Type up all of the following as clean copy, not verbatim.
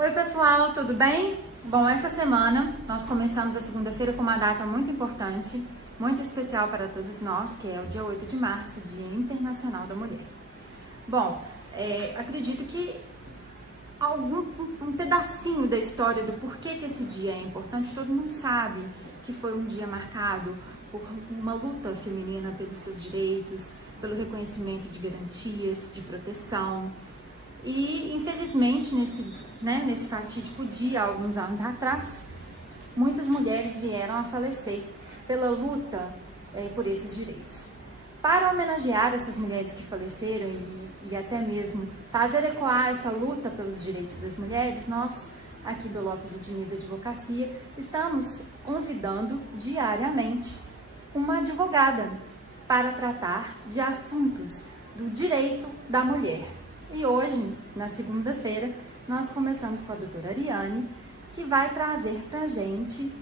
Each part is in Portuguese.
Oi pessoal, tudo bem? Bom, essa semana nós começamos a segunda-feira com uma data muito importante, muito especial para todos nós, que é o dia 8 de março, Dia Internacional da Mulher. Bom, acredito que um pedacinho da história do porquê que esse dia é importante, todo mundo sabe que foi um dia marcado por uma luta feminina pelos seus direitos, pelo reconhecimento de garantias, de proteção. E infelizmente nesse fatídico dia, alguns anos atrás, muitas mulheres vieram a falecer pela luta por esses direitos. Para homenagear essas mulheres que faleceram e até mesmo fazer ecoar essa luta pelos direitos das mulheres, nós aqui do Lopes e Diniz Advocacia estamos convidando diariamente uma advogada para tratar de assuntos do direito da mulher. E hoje, na segunda-feira, nós começamos com a doutora Ariane, que vai trazer para a gente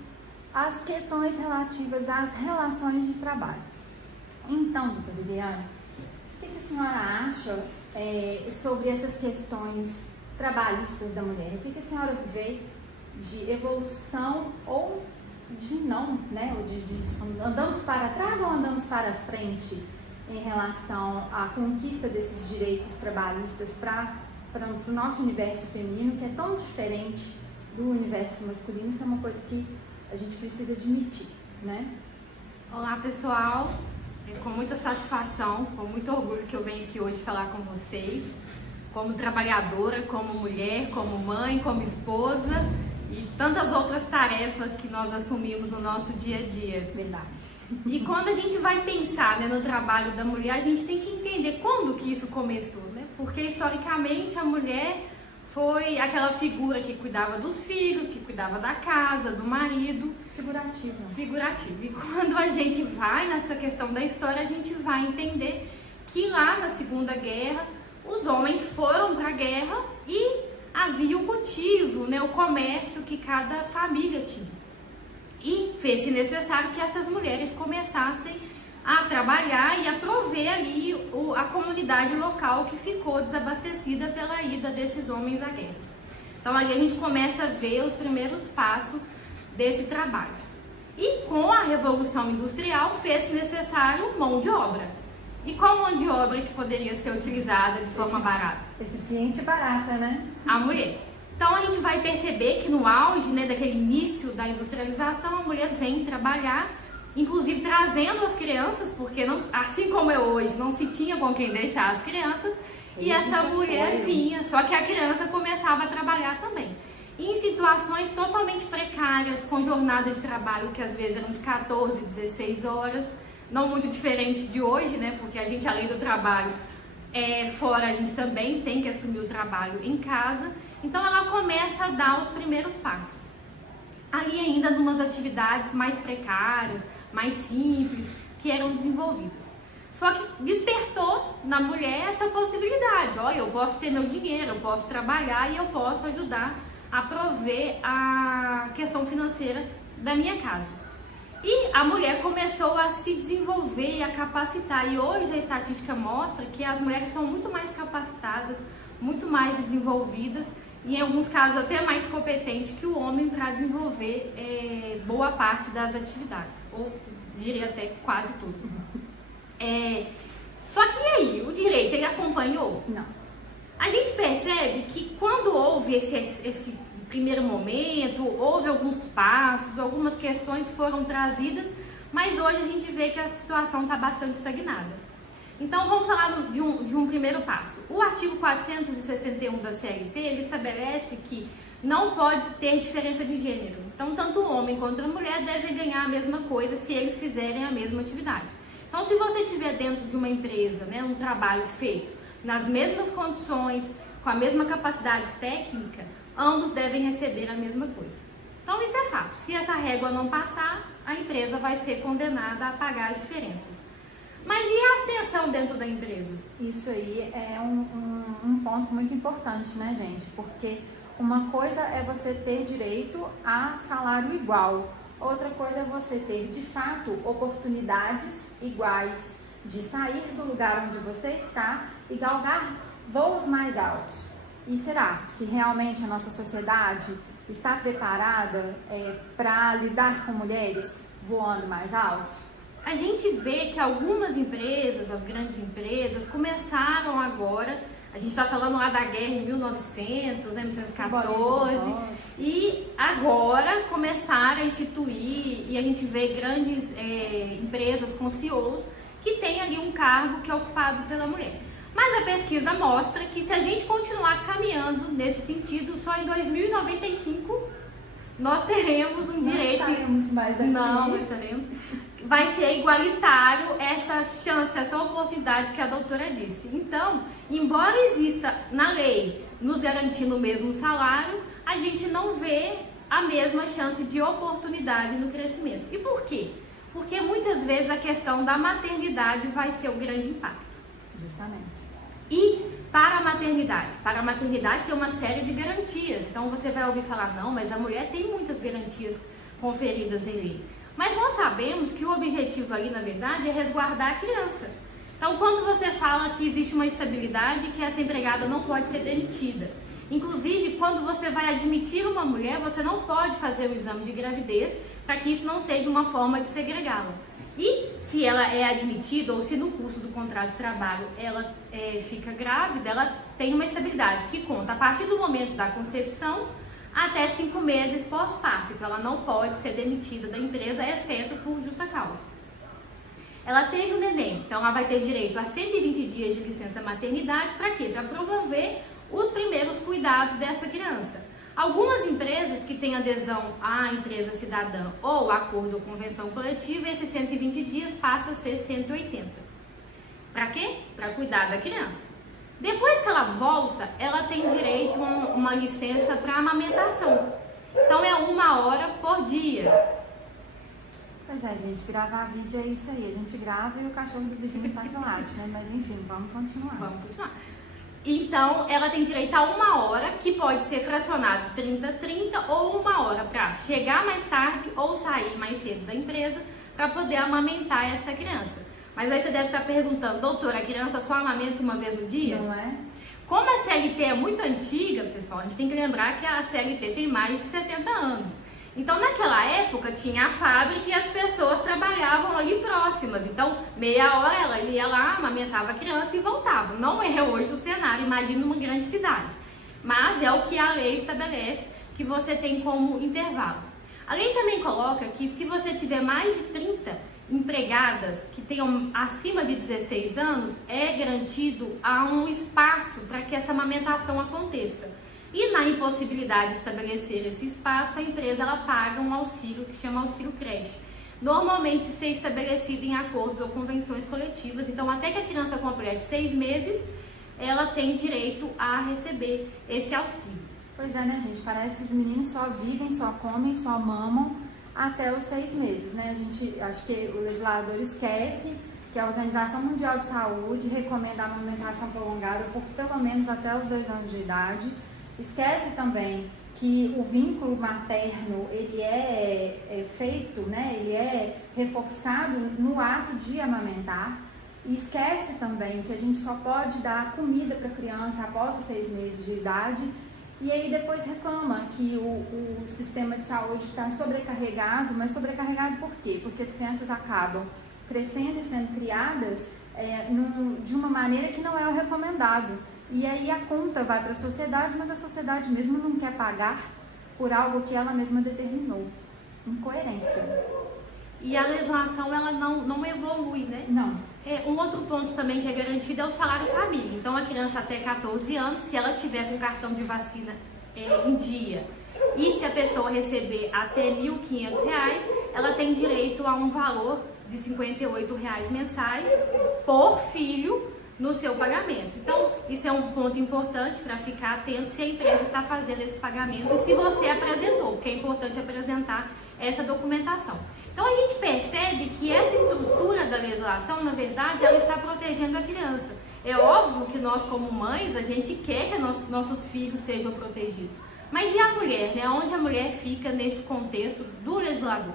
as questões relativas às relações de trabalho. Então, doutora Ariane, o que a senhora acha sobre essas questões trabalhistas da mulher? O que a senhora vê de evolução ou de não, né? Ou de andamos para trás ou andamos para frente em relação à conquista desses direitos trabalhistas para o nosso universo feminino, que é tão diferente do universo masculino? Isso é uma coisa que a gente precisa admitir, né? Olá pessoal, com muita satisfação, com muito orgulho que eu venho aqui hoje falar com vocês, como trabalhadora, como mulher, como mãe, como esposa e tantas outras tarefas que nós assumimos no nosso dia a dia. Verdade. E quando a gente vai pensar, no trabalho da mulher, a gente tem que entender quando que isso começou, né? Porque historicamente a mulher foi aquela figura que cuidava dos filhos, que cuidava da casa, do marido. Figurativo. E quando a gente vai nessa questão da história, a gente vai entender que lá na Segunda Guerra, os homens foram para a guerra e havia o cultivo, o comércio que cada família tinha. E fez-se necessário que essas mulheres começassem a trabalhar e a prover ali a comunidade local que ficou desabastecida pela ida desses homens à guerra. Então ali a gente começa a ver os primeiros passos desse trabalho. E com a Revolução Industrial fez-se necessário mão de obra. E qual mão de obra que poderia ser utilizada de forma barata? Eficiente e barata, né? A mulher. Então a gente vai perceber que no auge, daquele início da industrialização, a mulher vem trabalhar, inclusive trazendo as crianças, porque assim como é hoje, não se tinha com quem deixar as crianças, e essa mulher vinha, só que a criança começava a trabalhar também. E em situações totalmente precárias, com jornadas de trabalho que às vezes eram de 14, 16 horas, não muito diferente de hoje, porque a gente, além do trabalho fora, a gente também tem que assumir o trabalho em casa. Então ela começa a dar os primeiros passos. Aí ainda numas atividades mais precárias, mais simples, que eram desenvolvidas. Só que despertou na mulher essa possibilidade. Olha, eu posso ter meu dinheiro, eu posso trabalhar e eu posso ajudar a prover a questão financeira da minha casa. E a mulher começou a se desenvolver e a capacitar. E hoje a estatística mostra que as mulheres são muito mais capacitadas, muito mais desenvolvidas e em alguns casos até mais competentes que o homem para desenvolver boa parte das atividades, ou diria até quase tudo. Só que aí, o direito, ele acompanhou? Não. A gente percebe que quando houve esse primeiro momento, houve alguns passos, algumas questões foram trazidas, mas hoje a gente vê que a situação está bastante estagnada. Então vamos falar de um primeiro passo. O artigo 461 da CLT, ele estabelece que não pode ter diferença de gênero. Então tanto o homem quanto a mulher devem ganhar a mesma coisa se eles fizerem a mesma atividade. Então se você estiver dentro de uma empresa, um trabalho feito nas mesmas condições, com a mesma capacidade técnica, ambos devem receber a mesma coisa. Então isso é fato. Se essa régua não passar, a empresa vai ser condenada a pagar as diferenças. Mas e a ascensão dentro da empresa? Isso aí é um ponto muito importante, né, gente? Porque uma coisa é você ter direito a salário igual, outra coisa é você ter, de fato, oportunidades iguais de sair do lugar onde você está e galgar voos mais altos. E será que realmente a nossa sociedade está preparada para lidar com mulheres voando mais alto? A gente vê que algumas empresas, as grandes empresas, começaram agora, a gente está falando lá da guerra em 1900, né, 1914, e agora começaram a instituir, e a gente vê grandes empresas com CEOs que tem ali um cargo que é ocupado pela mulher. Mas a pesquisa mostra que se a gente continuar caminhando nesse sentido, só em 2095 nós teremos um direito... Não estaremos mais aqui. Não estaremos. Vai ser igualitário essa chance, essa oportunidade que a doutora disse. Então, embora exista na lei nos garantindo o mesmo salário, a gente não vê a mesma chance de oportunidade no crescimento. E por quê? Porque muitas vezes a questão da maternidade vai ser o grande impacto. Justamente. E para a maternidade tem uma série de garantias. Então você vai ouvir falar, não, mas a mulher tem muitas garantias conferidas em lei. Mas nós sabemos que o objetivo ali, na verdade, é resguardar a criança. Então, quando você fala que existe uma estabilidade, que essa empregada não pode ser demitida. Inclusive, quando você vai admitir uma mulher, você não pode fazer o exame de gravidez para que isso não seja uma forma de segregá-la. E se ela é admitida ou se no curso do contrato de trabalho ela fica grávida, ela tem uma estabilidade que conta a partir do momento da concepção até 5 meses pós-parto. Então ela não pode ser demitida da empresa, exceto por justa causa. Ela teve um neném, então ela vai ter direito a 120 dias de licença maternidade. Para quê? Para promover os primeiros cuidados dessa criança. Algumas empresas que têm adesão à empresa cidadã ou acordo ou convenção coletiva, esses 120 dias passa a ser 180. Para quê? Para cuidar da criança. Depois que ela volta, ela tem direito a uma licença para amamentação. Então é 1 hora por dia. Pois é, gente, gravar vídeo é isso aí. A gente grava e o cachorro do vizinho tá que late, né? Mas enfim, vamos continuar. Então, ela tem direito a 1 hora, que pode ser fracionado 30-30 ou 1 hora para chegar mais tarde ou sair mais cedo da empresa para poder amamentar essa criança. Mas aí você deve estar perguntando, doutora, a criança só amamenta uma vez no dia? Não é? Como a CLT é muito antiga, pessoal, a gente tem que lembrar que a CLT tem mais de 70 anos. Então, naquela época, tinha a fábrica e as pessoas trabalhavam ali próximas. Então, meia hora ela ia lá, amamentava a criança e voltava. Não é hoje o cenário, imagina uma grande cidade. Mas é o que a lei estabelece que você tem como intervalo. A lei também coloca que se você tiver mais de 30 empregadas que tenham acima de 16 anos, é garantido um espaço para que essa amamentação aconteça. E na impossibilidade de estabelecer esse espaço, a empresa ela paga um auxílio que chama auxílio creche. Normalmente isso é estabelecido em acordos ou convenções coletivas. Então, até que a criança complete 6 meses, ela tem direito a receber esse auxílio. Pois é, né, gente? Parece que os meninos só vivem, só comem, só mamam até os 6 meses, né? Acho que o legislador esquece que a Organização Mundial de Saúde recomenda a amamentação prolongada por pelo menos até os 2 anos de idade. Esquece também que o vínculo materno, ele é feito, né? Ele é reforçado no ato de amamentar. E esquece também que a gente só pode dar comida para a criança após os 6 meses de idade. E aí depois reclama que o sistema de saúde está sobrecarregado, mas sobrecarregado por quê? Porque as crianças acabam crescendo e sendo criadas de uma maneira que não é o recomendado. E aí a conta vai para a sociedade, mas a sociedade mesmo não quer pagar por algo que ela mesma determinou. Incoerência. E a legislação ela não evolui, né? Não. Um outro ponto também que é garantido é o salário família. Então a criança até 14 anos, se ela tiver com cartão de vacina em dia e se a pessoa receber até R$ 1.500, ela tem direito a um valor de R$ 58 mensais por filho no seu pagamento. Então, isso é um ponto importante para ficar atento se a empresa está fazendo esse pagamento e se você apresentou, porque é importante apresentar essa documentação. Então, a gente percebe que essa estrutura da legislação, na verdade, ela está protegendo a criança. É óbvio que nós, como mães, a gente quer que nossos filhos sejam protegidos. Mas e a mulher, né? Onde a mulher fica nesse contexto do legislador?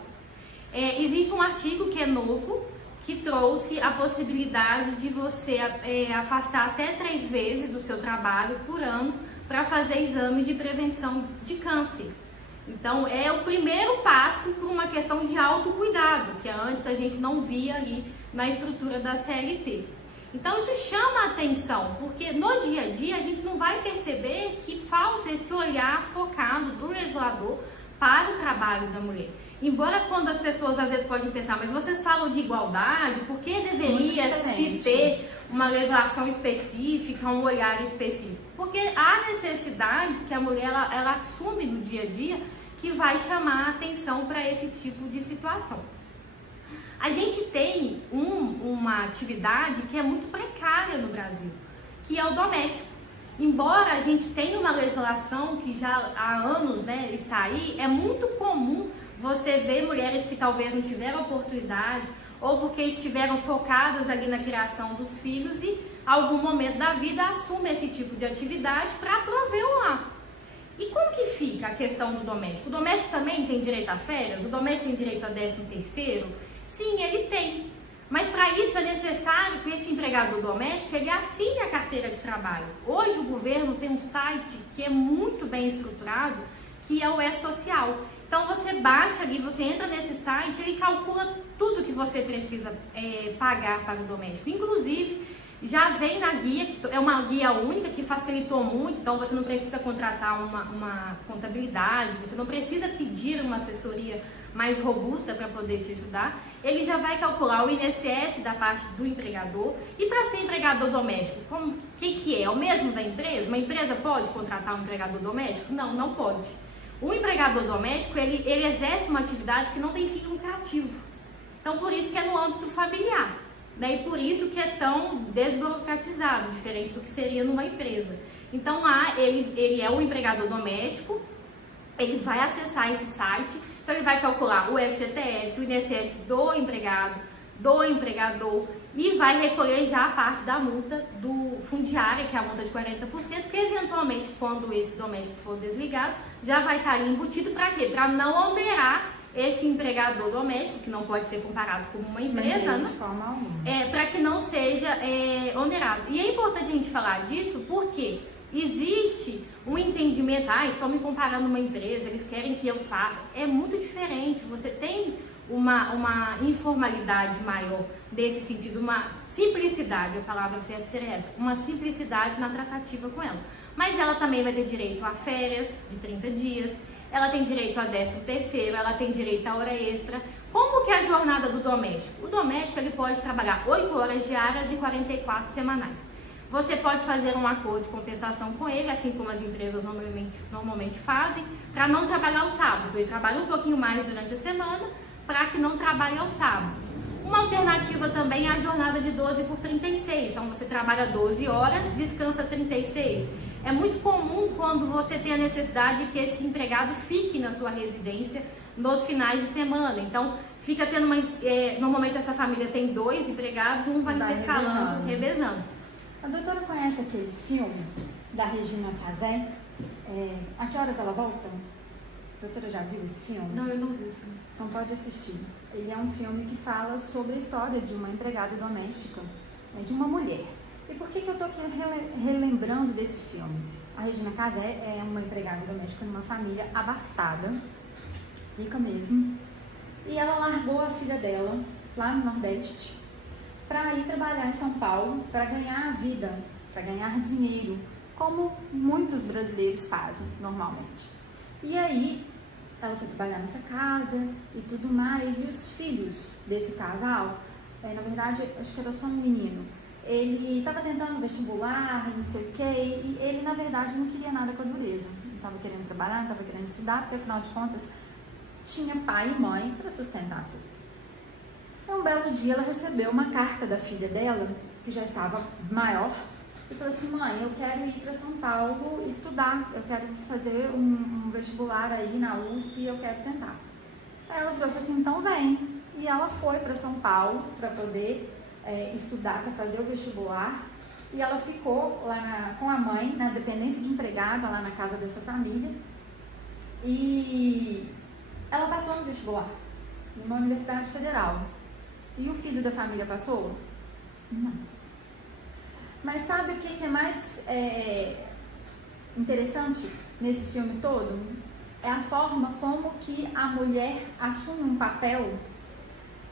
Existe um artigo que é novo, que trouxe a possibilidade de você afastar até 3 vezes do seu trabalho por ano para fazer exames de prevenção de câncer. Então, é o primeiro passo para uma questão de autocuidado, que antes a gente não via ali na estrutura da CLT. Então, isso chama a atenção, porque no dia a dia a gente não vai perceber que falta esse olhar focado do legislador para o trabalho da mulher. Embora quando as pessoas às vezes podem pensar, mas vocês falam de igualdade, por que deveria se ter uma legislação específica, um olhar específico? Porque há necessidades que a mulher ela assume no dia a dia que vai chamar a atenção para esse tipo de situação. A gente tem uma atividade que é muito precária no Brasil, que é o doméstico. Embora a gente tenha uma legislação que já há anos, né, está aí, é muito comum você ver mulheres que talvez não tiveram oportunidade ou porque estiveram focadas ali na criação dos filhos e em algum momento da vida assumem esse tipo de atividade para prover o lar. E como que fica a questão do doméstico? O doméstico também tem direito a férias? O doméstico tem direito a 13º? Sim, ele tem. Mas para isso é necessário que esse empregador doméstico ele assine a carteira de trabalho. Hoje o governo tem um site que é muito bem estruturado, que é o E-Social. Então você baixa ali, você entra nesse site, ele calcula tudo que você precisa pagar para o doméstico. Inclusive, já vem na guia, que é uma guia única que facilitou muito, então você não precisa contratar uma contabilidade, você não precisa pedir uma assessoria mais robusta para poder te ajudar. Ele já vai calcular o INSS da parte do empregador. E para ser empregador doméstico, o que é? É o mesmo da empresa? Uma empresa pode contratar um empregador doméstico? Não, não pode. O empregador doméstico, ele exerce uma atividade que não tem fim lucrativo. Então, por isso que é no âmbito familiar. Né? E por isso que é tão desburocratizado, diferente do que seria numa empresa. Então, lá, ele é o empregador doméstico, ele vai acessar esse site, então ele vai calcular o FGTS, o INSS do empregado, do empregador e vai recolher já a parte da multa do fundiária, que é a multa de 40%, que eventualmente quando esse doméstico for desligado, já vai estar ali embutido para quê? Para não alterar esse empregador doméstico, que não pode ser comparado com uma empresa, de forma alguma. Para que não seja onerado. E é importante a gente falar disso porque existe um entendimento, estão me comparando uma empresa, eles querem que eu faça. É muito diferente, você tem uma informalidade maior desse sentido, uma simplicidade, a palavra certa seria essa, uma simplicidade na tratativa com ela. Mas ela também vai ter direito a férias de 30 dias, ela tem direito a 13º, ela tem direito a hora extra. Como que é a jornada do doméstico? O doméstico ele pode trabalhar 8 horas diárias e 44 semanais. Você pode fazer um acordo de compensação com ele, assim como as empresas normalmente fazem, para não trabalhar aos sábados. Ele trabalha um pouquinho mais durante a semana, para que não trabalhe aos sábados. Uma alternativa também é a jornada de 12 por 36. Então você trabalha 12 horas, descansa 36. É muito comum quando você tem a necessidade que esse empregado fique na sua residência nos finais de semana. Então fica tendo normalmente essa família tem 2 empregados, um vai intercalando, revezando. A doutora conhece aquele filme da Regina Casé? A que horas ela volta? A doutora já viu esse filme? Não, eu não vi o filme. Então pode assistir. Ele é um filme que fala sobre a história de uma empregada doméstica, de uma mulher. E por que eu estou aqui relembrando desse filme? A Regina Casé é uma empregada doméstica numa família abastada, rica mesmo, e ela largou a filha dela lá no Nordeste para ir trabalhar em São Paulo, para ganhar a vida, para ganhar dinheiro, como muitos brasileiros fazem normalmente. E aí ela foi trabalhar nessa casa e tudo mais, e os filhos desse casal, na verdade, acho que era só um menino, ele estava tentando vestibular e não sei o que, e ele, na verdade, não queria nada com a dureza. Não estava querendo trabalhar, não estava querendo estudar, porque, afinal de contas, tinha pai e mãe para sustentar tudo. Um belo dia, ela recebeu uma carta da filha dela, que já estava maior, e falou assim: mãe, eu quero ir para São Paulo estudar, eu quero fazer um vestibular aí na USP, eu quero tentar. Aí ela falou assim: então vem. E ela foi para São Paulo para poder estudar, para fazer o vestibular, e ela ficou lá com a mãe, na dependência de empregada, lá na casa dessa família, e ela passou no vestibular, numa universidade federal. E o filho da família passou? Não. Mas sabe o que é mais interessante nesse filme todo é a forma como que a mulher assume um papel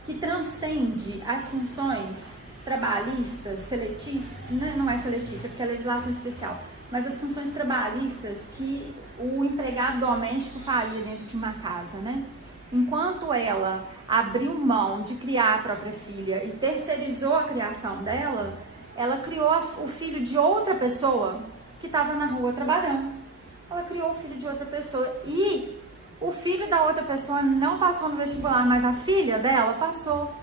que transcende as funções trabalhistas, seletistas, não é seletista, porque é legislação especial, mas as funções trabalhistas que o empregado doméstico faria dentro de uma casa, né? Enquanto ela abriu mão de criar a própria filha e terceirizou a criação dela, ela criou o filho de outra pessoa que estava na rua trabalhando. Ela criou o filho de outra pessoa e o filho da outra pessoa não passou no vestibular, mas a filha dela passou.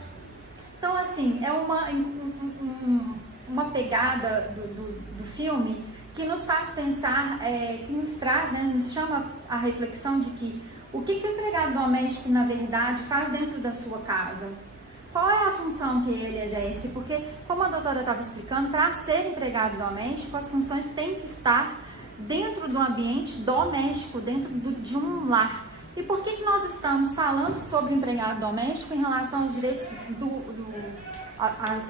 Então, assim, é uma pegada do filme que nos faz pensar, que nos traz, né, nos chama a reflexão de que o que o empregado doméstico, na verdade, faz dentro da sua casa. Qual é a função que ele exerce? Porque, como a doutora estava explicando, para ser empregado doméstico, as funções têm que estar dentro do ambiente doméstico, dentro de um lar. E por que nós estamos falando sobre empregado doméstico em relação aos direitos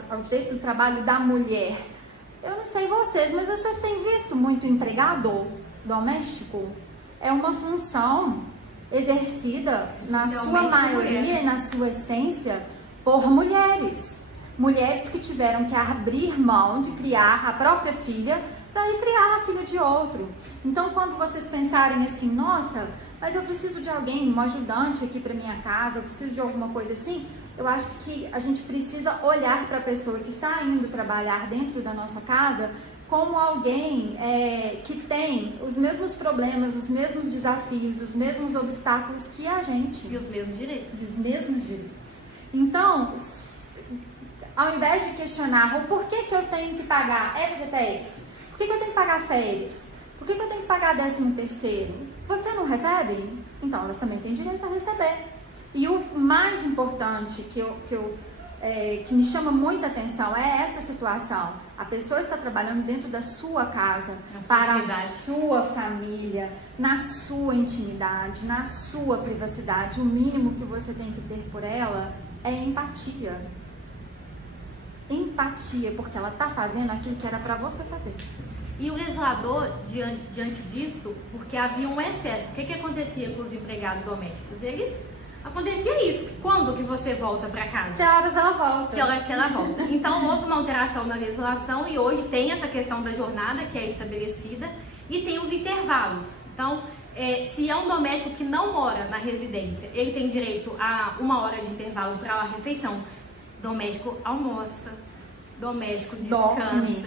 ao direito do trabalho da mulher? Eu não sei vocês, mas vocês têm visto muito empregador doméstico? É uma função exercida, na sua maioria e na sua essência, por mulheres. Mulheres que tiveram que abrir mão de criar a própria filha para ir criar a filha de outro. Então, quando vocês pensarem assim, nossa, mas eu preciso de alguém, um ajudante aqui para minha casa, eu preciso de alguma coisa assim, eu acho que a gente precisa olhar para a pessoa que está indo trabalhar dentro da nossa casa como alguém que tem os mesmos problemas, os mesmos desafios, os mesmos obstáculos que a gente. E os mesmos direitos. E os mesmos direitos. Então, ao invés de questionar o porquê que eu tenho que pagar FGTS, por que eu tenho que pagar férias, por que eu tenho que pagar 13º, você não recebe? Então, elas também têm direito a receber. E o mais importante que me chama muita atenção é essa situação. A pessoa está trabalhando dentro da sua casa, para a sua família, na sua intimidade, na sua privacidade. O mínimo que você tem que ter por ela é empatia. Empatia, porque ela está fazendo aquilo que era para você fazer. E o legislador, diante disso, porque havia um excesso, o que acontecia com os empregados domésticos? Acontecia isso. Quando que você volta para casa? Que horas ela volta? Que hora que ela volta. Então, houve uma alteração na legislação e hoje tem essa questão da jornada que é estabelecida e tem os intervalos. Então, se é um doméstico que não mora na residência, ele tem direito a 1 hora de intervalo para a refeição. Doméstico almoça, doméstico descansa. Dorme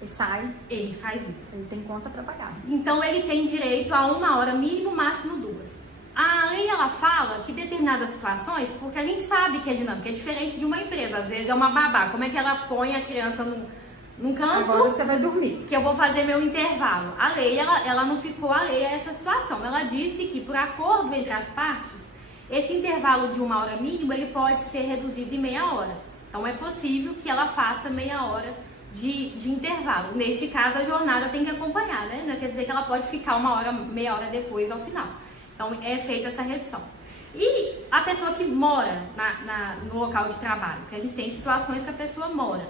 e sai. Ele faz isso. Ele tem conta para pagar. Então, ele tem direito a 1 hora, mínimo, máximo 2. A lei, ela fala que determinadas situações, porque a gente sabe que é dinâmica, é diferente de uma empresa. Às vezes é uma babá, como é que ela põe a criança num canto? Agora você vai dormir. Que eu vou fazer meu intervalo. A lei, ela não ficou alheia a essa situação. Ela disse que, por acordo entre as partes, esse intervalo de 1 hora mínimo, ele pode ser reduzido em meia hora. Então, é possível que ela faça meia hora de intervalo. Neste caso, a jornada tem que acompanhar, né? Não quer dizer que ela pode ficar 1 hora, meia hora depois ao final. Então, é feita essa redução. E a pessoa que mora no local de trabalho, porque a gente tem situações que a pessoa mora,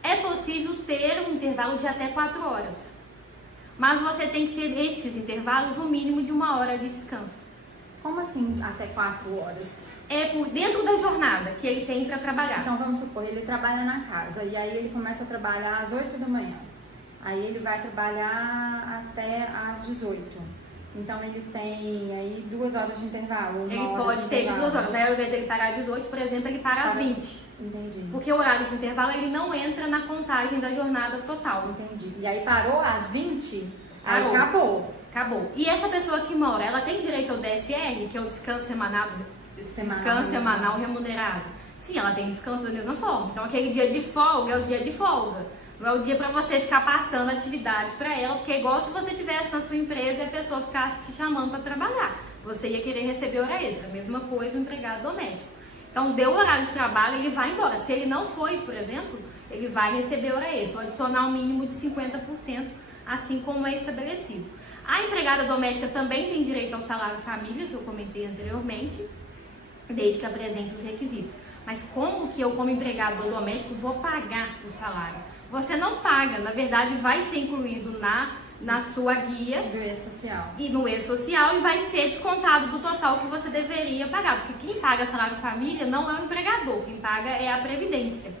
é possível ter um intervalo de até 4 horas. Mas você tem que ter esses intervalos no mínimo de 1 hora de descanso. Como assim até 4 horas? É por dentro da jornada que ele tem para trabalhar. Então, vamos supor, ele trabalha na casa e aí ele começa a trabalhar às 8 da manhã. Aí ele vai trabalhar até às 18. Então, ele tem aí 2 horas de intervalo. Ele pode ter de 2 horas. Aí, ao invés dele parar às 18, por exemplo, ele para às 20. Entendi. Porque o horário de intervalo, ele não entra na contagem da jornada total. Entendi. E aí, parou às 20, aí acabou. Acabou. E essa pessoa que mora, ela tem direito ao DSR, que é o descanso semanal remunerado? Sim, ela tem descanso da mesma forma. Então, aquele dia de folga é o dia de folga. Não é o dia para você ficar passando atividade para ela, porque é igual se você estivesse na sua empresa e a pessoa ficasse te chamando para trabalhar. Você ia querer receber hora extra. Mesma coisa o empregado doméstico. Então, deu o horário de trabalho, ele vai embora. Se ele não foi, por exemplo, ele vai receber hora extra, ou adicionar um mínimo de 50%, assim como é estabelecido. A empregada doméstica também tem direito ao salário família, que eu comentei anteriormente, desde que apresente os requisitos. Mas como que eu, como empregado doméstico, vou pagar o salário? Você não paga, na verdade vai ser incluído na na sua guia do e-social e no e-social e vai ser descontado do total que você deveria pagar, porque quem paga salário família não é o empregador, quem paga é a Previdência.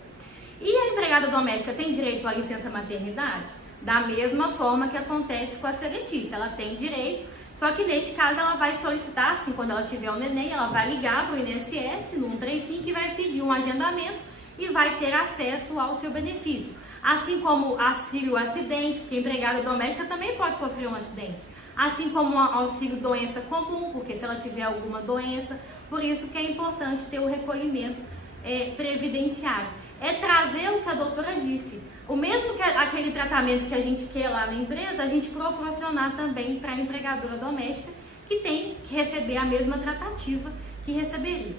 E a empregada doméstica tem direito à licença maternidade? Da mesma forma que acontece com a seletista, ela tem direito, só que neste caso ela vai solicitar, assim, quando ela tiver o neném, ela vai ligar para o INSS no 135 e vai pedir um agendamento e vai ter acesso ao seu benefício. Assim como auxílio acidente, porque a empregada doméstica também pode sofrer um acidente. Assim como auxílio doença comum, porque se ela tiver alguma doença, por isso que é importante ter o recolhimento previdenciário. É trazer o que a doutora disse. O mesmo que aquele tratamento que a gente quer lá na empresa, a gente proporcionar também para a empregadora doméstica, que tem que receber a mesma tratativa que receberia.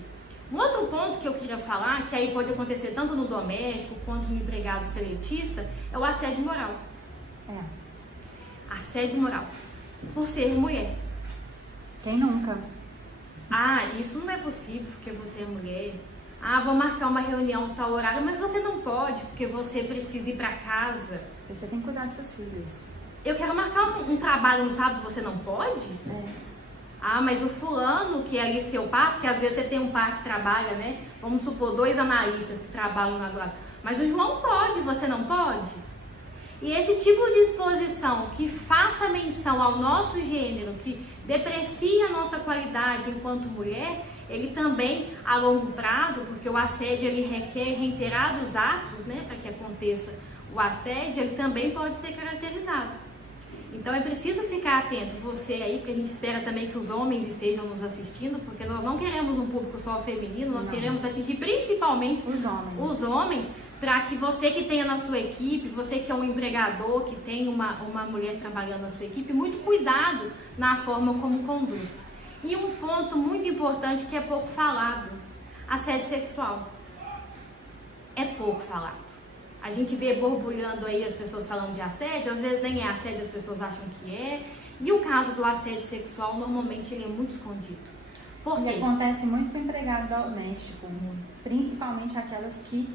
Um outro ponto que eu queria falar, que aí pode acontecer tanto no doméstico quanto no empregado seletista, é o assédio moral. Assédio moral. Por ser mulher. Quem nunca? Ah, isso não é possível porque você é mulher. Ah, vou marcar uma reunião tal horário, mas você não pode porque você precisa ir para casa. Porque você tem que cuidar dos seus filhos. Eu quero marcar um trabalho no sábado, você não pode? Ah, mas o fulano que é ali seu par, porque às vezes você tem um par que trabalha, né? Vamos supor, 2 analistas que trabalham lá do lado. Mas o João pode, você não pode? E esse tipo de exposição que faça menção ao nosso gênero, que deprecia a nossa qualidade enquanto mulher, ele também, a longo prazo, porque o assédio ele requer reiterados atos, né? Para que aconteça o assédio, ele também pode ser caracterizado. Então é preciso ficar atento, você aí, porque a gente espera também que os homens estejam nos assistindo, porque nós não queremos um público só feminino, nós queremos atingir principalmente os homens, para que você que tenha na sua equipe, você que é um empregador, que tem uma mulher trabalhando na sua equipe, muito cuidado na forma como conduz. E um ponto muito importante que é pouco falado, assédio sexual. É pouco falado. A gente vê borbulhando aí as pessoas falando de assédio, às vezes nem é assédio, as pessoas acham que é. E o caso do assédio sexual, normalmente ele é muito escondido. Por quê? Acontece muito com o empregado doméstico, principalmente aquelas que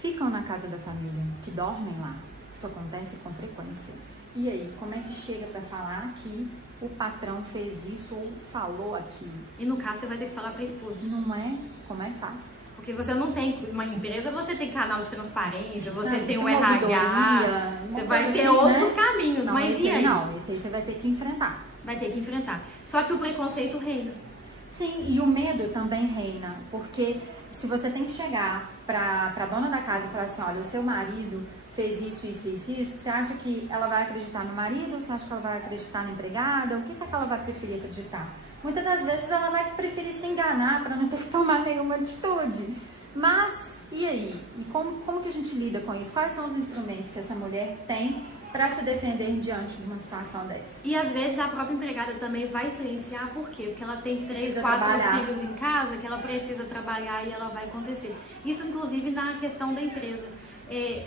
ficam na casa da família, que dormem lá. Isso acontece com frequência. E aí, como é que chega para falar que o patrão fez isso ou falou aquilo? E no caso, você vai ter que falar para a esposa. Não é? Como é fácil? Porque você não tem uma empresa, você tem canal de transparência, você tem o RH, você vai ter outros caminhos, não, mas e aí? Não, esse aí você vai ter que enfrentar. Vai ter que enfrentar. Só que o preconceito reina. Sim, e o medo também reina, porque se você tem que chegar para a dona da casa e falar assim, olha, o seu marido fez isso, você acha que ela vai acreditar no marido ou você acha que ela vai acreditar na empregada? O que é que ela vai preferir acreditar? Muitas das vezes ela vai preferir se enganar para não ter que tomar nenhuma atitude. Mas, e aí? E como que a gente lida com isso? Quais são os instrumentos que essa mulher tem para se defender diante de uma situação dessa? E às vezes a própria empregada também vai silenciar, por quê? Porque ela tem 3, 4 trabalhar. filhos em casa, que ela precisa trabalhar e ela vai acontecer. Isso inclusive na questão da empresa.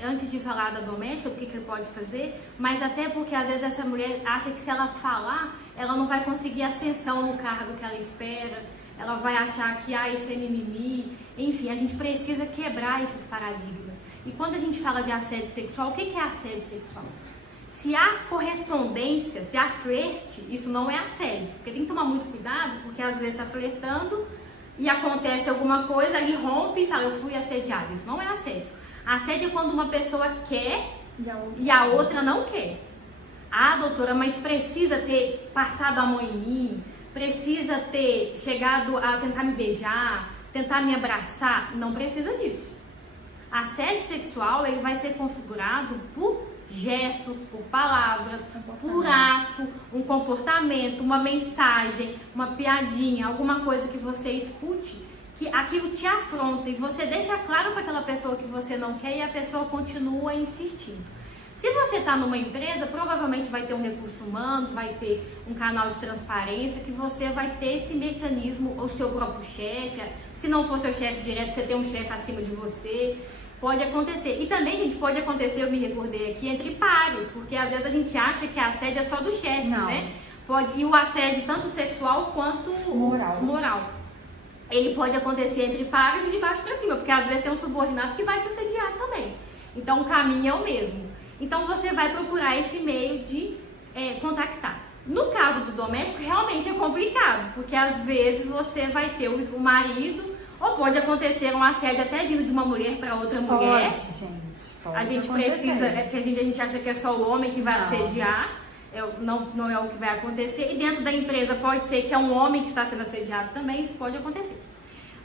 Antes de falar da doméstica, o que pode fazer, mas até porque às vezes essa mulher acha que se ela falar, ela não vai conseguir ascensão no cargo que ela espera, ela vai achar que isso é mimimi, enfim, a gente precisa quebrar esses paradigmas. E quando a gente fala de assédio sexual, o que é assédio sexual? Se há correspondência, se há flerte, isso não é assédio, porque tem que tomar muito cuidado, porque às vezes está flertando e acontece alguma coisa, ele rompe e fala, eu fui assediado, isso não é assédio. Assédio é quando uma pessoa quer e a outra não quer. Ah, doutora, mas precisa ter passado a mão em mim, precisa ter chegado a tentar me beijar, tentar me abraçar. Não precisa disso. Assédio sexual, ele vai ser configurado por gestos, por palavras, por ato, um comportamento, uma mensagem, uma piadinha, alguma coisa que você escute, que aquilo te afronta e você deixa claro para aquela pessoa que você não quer e a pessoa continua insistindo. Se você está numa empresa, provavelmente vai ter um recurso humano, vai ter um canal de transparência, que você vai ter esse mecanismo, ou seu próprio chefe, se não for seu chefe direto, você tem um chefe acima de você, pode acontecer. E também, gente, pode acontecer, eu me recordei aqui, entre pares, porque às vezes a gente acha que a assédio é só do chefe, né? E o assédio tanto sexual quanto moral. Ele pode acontecer entre pares e de baixo para cima, porque às vezes tem um subordinado que vai te assediar também. Então o caminho é o mesmo. Então você vai procurar esse meio de contactar. No caso do doméstico, realmente é complicado, porque às vezes você vai ter o marido, ou pode acontecer um assédio até vindo de uma mulher para outra mulher. Pode, gente. Pode a gente acontecer. precisa, que a gente acha que é só o homem que vai assediar, não é o que vai acontecer. E dentro da empresa pode ser que é um homem que está sendo assediado também, isso pode acontecer.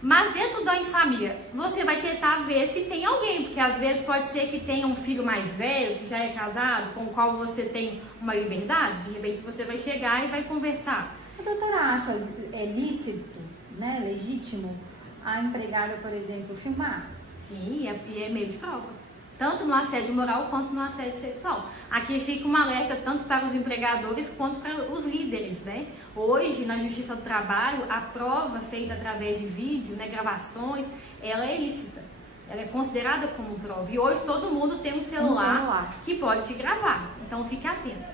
Mas dentro da família, você vai tentar ver se tem alguém, porque às vezes pode ser que tenha um filho mais velho, que já é casado, com o qual você tem uma liberdade, de repente você vai chegar e vai conversar. A doutora acha lícito, né, legítimo, a empregada, por exemplo, filmar? Sim, e é meio de prova. Tanto no assédio moral quanto no assédio sexual. Aqui fica um alerta tanto para os empregadores quanto para os líderes, né? Hoje, na Justiça do Trabalho, a prova feita através de vídeo, né, gravações, ela é ilícita. Ela é considerada como prova. E hoje todo mundo tem um celular que pode te gravar. Então, fique atento.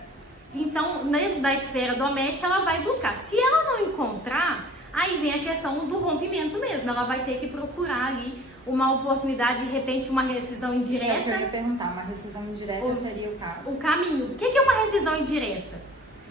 Então, dentro da esfera doméstica, ela vai buscar. Se ela não encontrar, aí vem a questão do rompimento mesmo. Ela vai ter que procurar ali uma oportunidade, de repente, uma rescisão indireta. Eu ia perguntar, uma rescisão indireta seria o caso? O caminho. O que é uma rescisão indireta?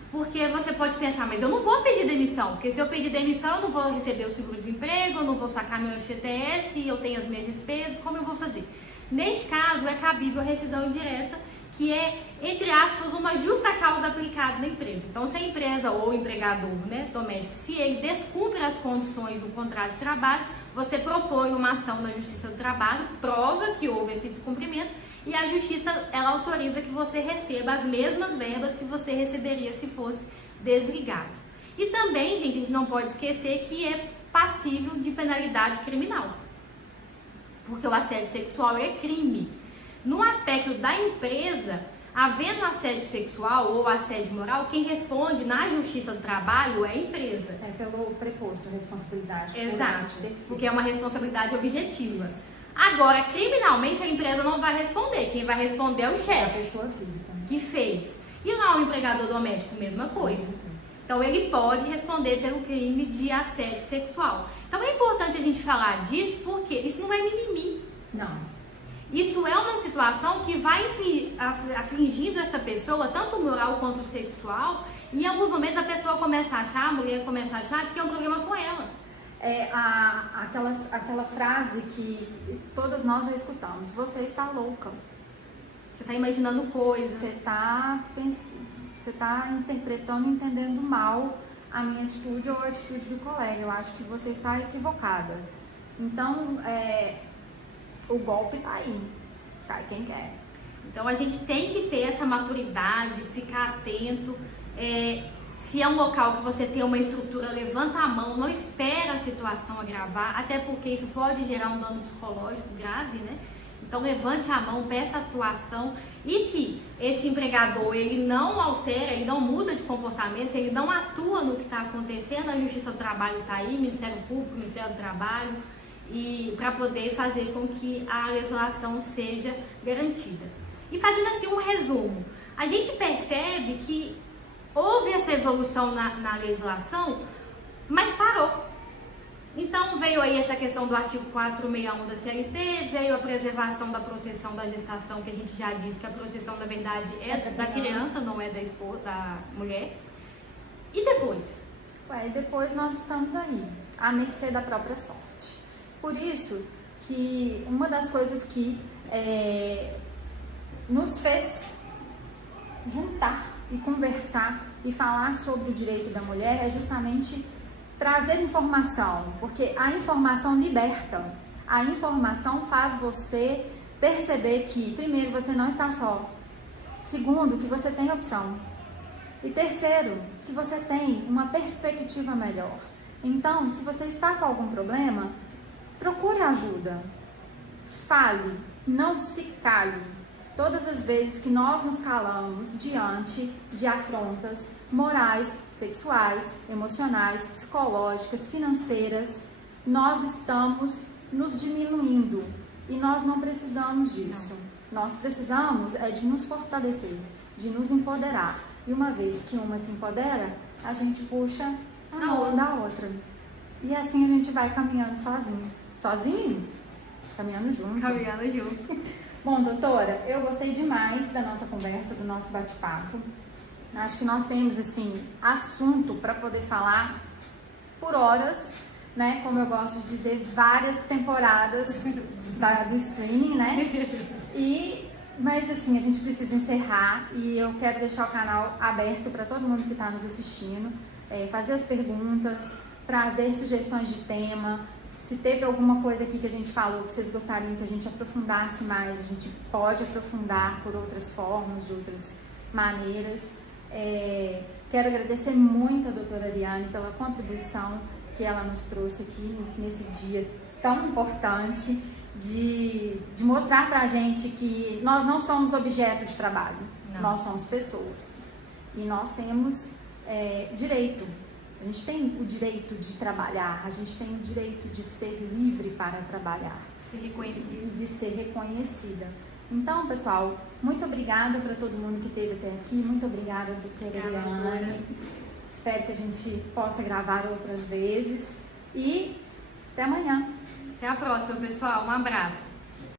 Porque você pode pensar, mas eu não vou pedir demissão, porque se eu pedir demissão eu não vou receber o seguro-desemprego, eu não vou sacar meu FGTS, eu tenho as minhas despesas, como eu vou fazer? Neste caso, é cabível a rescisão indireta, que é, entre aspas, uma justa causa aplicada na empresa. Então, se a empresa ou o empregador, né, doméstico, se ele descumpre as condições do contrato de trabalho, você propõe uma ação na Justiça do Trabalho, prova que houve esse descumprimento, e a Justiça, ela autoriza que você receba as mesmas verbas que você receberia se fosse desligado. E também, gente, a gente não pode esquecer que é passível de penalidade criminal, porque o assédio sexual é crime. No aspecto da empresa, havendo assédio sexual ou assédio moral, quem responde na Justiça do Trabalho é a empresa. É pelo preposto, responsabilidade. Exato, porque é uma responsabilidade objetiva. Agora, criminalmente, a empresa não vai responder. Quem vai responder é o chefe. A pessoa física. Que fez. E lá o empregador doméstico, mesma coisa. Então, ele pode responder pelo crime de assédio sexual. Então, é importante a gente falar disso, porque isso não é mimimi. Não. Isso é uma situação que vai afligindo essa pessoa, tanto moral quanto sexual, e em alguns momentos a pessoa começa a achar, a mulher começa a achar que é um problema com ela. É aquela frase que todas nós já escutamos: você está louca. Você está imaginando coisas. Você está interpretando, entendendo mal a minha atitude ou a atitude do colega. Eu acho que você está equivocada. Então, o golpe está aí. Cai quem quer. Então, a gente tem que ter essa maturidade, ficar atento. Se é um local que você tem uma estrutura, levanta a mão, não espera a situação agravar, até porque isso pode gerar um dano psicológico grave, né? Então levante a mão, peça atuação. E se esse empregador, ele não altera, ele não muda de comportamento, ele não atua no que está acontecendo, a Justiça do Trabalho está aí, Ministério Público, Ministério do Trabalho, e para poder fazer com que a legislação seja garantida. E fazendo assim um resumo, a gente percebe que houve essa evolução na legislação, mas parou. Então veio aí essa questão do artigo 461 da CLT, veio a preservação da proteção da gestação, que a gente já disse que a proteção da verdade é da criança, não é da esposa, da mulher. E depois? Depois nós estamos aí, à mercê da própria sorte. Por isso que uma das coisas que nos fez juntar e conversar e falar sobre o direito da mulher é justamente trazer informação, porque a informação liberta, a informação faz você perceber que, primeiro, você não está só, segundo, que você tem opção, e terceiro, que você tem uma perspectiva melhor. Então, se você está com algum problema, procure ajuda, fale, não se cale. Todas as vezes que nós nos calamos diante de afrontas morais, sexuais, emocionais, psicológicas, financeiras, nós estamos nos diminuindo e nós não precisamos disso. Nós precisamos de nos fortalecer, de nos empoderar. E uma vez que uma se empodera, a gente puxa a mão da outra. E assim a gente vai caminhando sozinho. Sozinho? Caminhando junto. Caminhando junto. Bom, doutora, eu gostei demais da nossa conversa, do nosso bate-papo. Acho que nós temos, assim, assunto para poder falar por horas, né? Como eu gosto de dizer, várias temporadas do streaming, né? Mas assim, a gente precisa encerrar e eu quero deixar o canal aberto para todo mundo que está nos assistindo, fazer as perguntas, trazer sugestões de tema. Se teve alguma coisa aqui que a gente falou que vocês gostariam que a gente aprofundasse mais, a gente pode aprofundar por outras formas, de outras maneiras. Quero agradecer muito a doutora Ariane pela contribuição que ela nos trouxe aqui nesse dia tão importante de mostrar pra gente que nós não somos objeto de trabalho, nós somos pessoas e nós temos direito. A gente tem o direito de trabalhar, a gente tem o direito de ser livre para trabalhar. Ser reconhecida. De ser reconhecida. Então, pessoal, muito obrigada para todo mundo que esteve até aqui. Muito obrigada, doutora Ariane. Espero que a gente possa gravar outras vezes. E até amanhã. Até a próxima, pessoal. Um abraço.